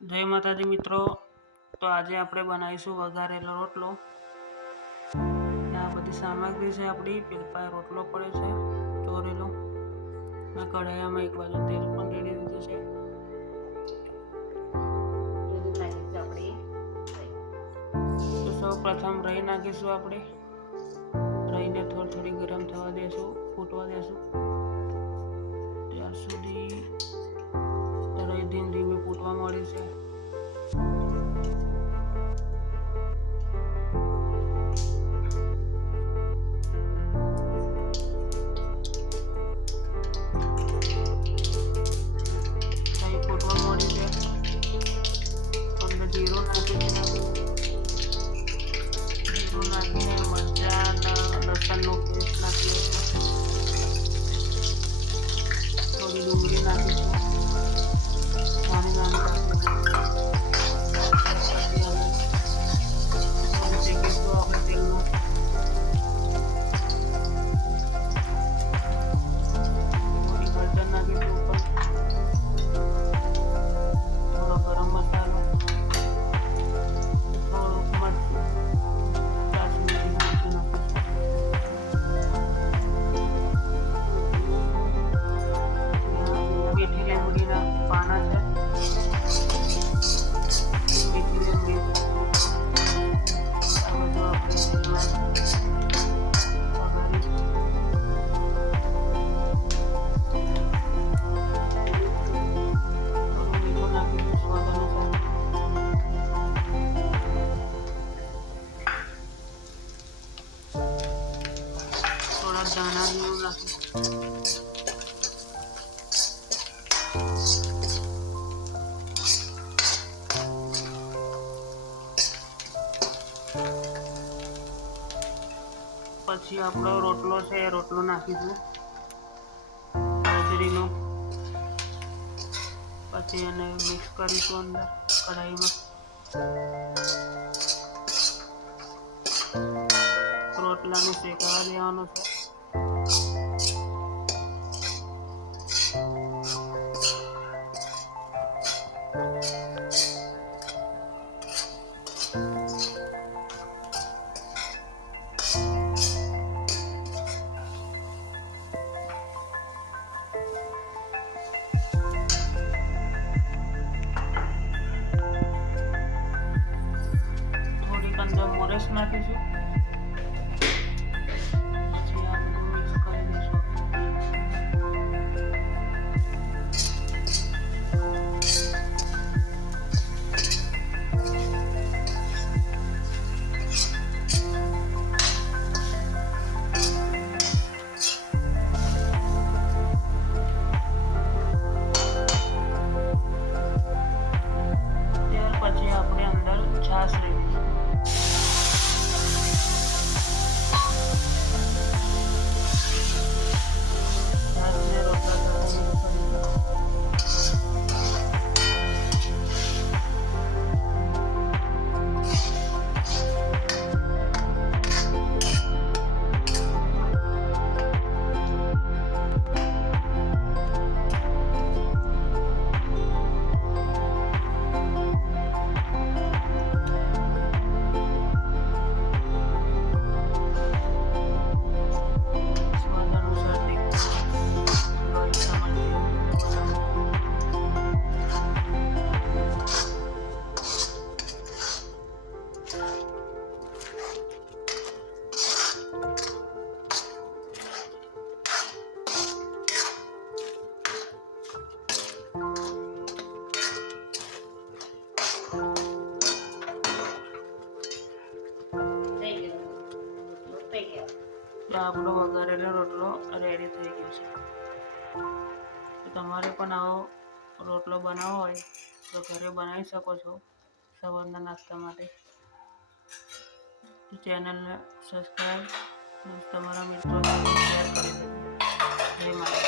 જય માતાજી મિત્રો, તો આજે આપણે બનાવીશું વઘારેલો રોટલો. આ બધી સામગ્રી છે આપણી. પેલા રોટલો પડે છે ચોરેલો, કઢાઈમાં એક બાજુ તેલ પણ રેડી દીધું છે. તો સૌ પ્રથમ રહી નાખીશું આપણે. રહીને થોડી ગરમ થવા દેશું, ફૂટવા દેશું ત્યાર સુધી. રહી ધીમે ધીમે ફૂટવા મળી છે. ફૂટવા મળી છે. અંદર જીરું નાખીને મરચાં લસણનો પેસ્ટ નાખીએ. થોડી ડુંગળી નાખીશું. નાની શેકીશું આપણે તેલમાં. થોડી હળદર નાખીશું ઉપર. થોડો ગરમ મસાલો, થોડુંક મરચું, કાશ્મીરી મરચું નાખીશું. મીઠી લીમડીના પાના છે. મીઠી લીમડી આ બધું આપણે થોડા દાણા જેવું નાખીશું. પછી આપણો રોટલો છે એ રોટલો નાખીશું બાજરીનો. પછી એને મિક્સ કરીશું અંદર કઢાઈમાં. રોટલાને શેકાવા દેવાનો છે. થોડીક અંદર મોરસ નાખીશું. પછી આ બધું મિક્સ કરી દઈશું. ત્યાર પછી આપણે અંદર છાશ રેડીશું. છાશને રોટલા સાથે મિક્સ કરીશું. સ્વાદ અનુસાર આપણો વઘારેલો રોટલો રેડી થઈ ગયો છે. તો તમારે પણ આવો રોટલો બનાવવો હોય તો ઘરે બનાવી શકો છો સવારના નાસ્તા માટે. તો ચેનલને સબસ્ક્રાઈબ તમારા મિત્રો સાથે શેર કરી દેજો. જય માતા.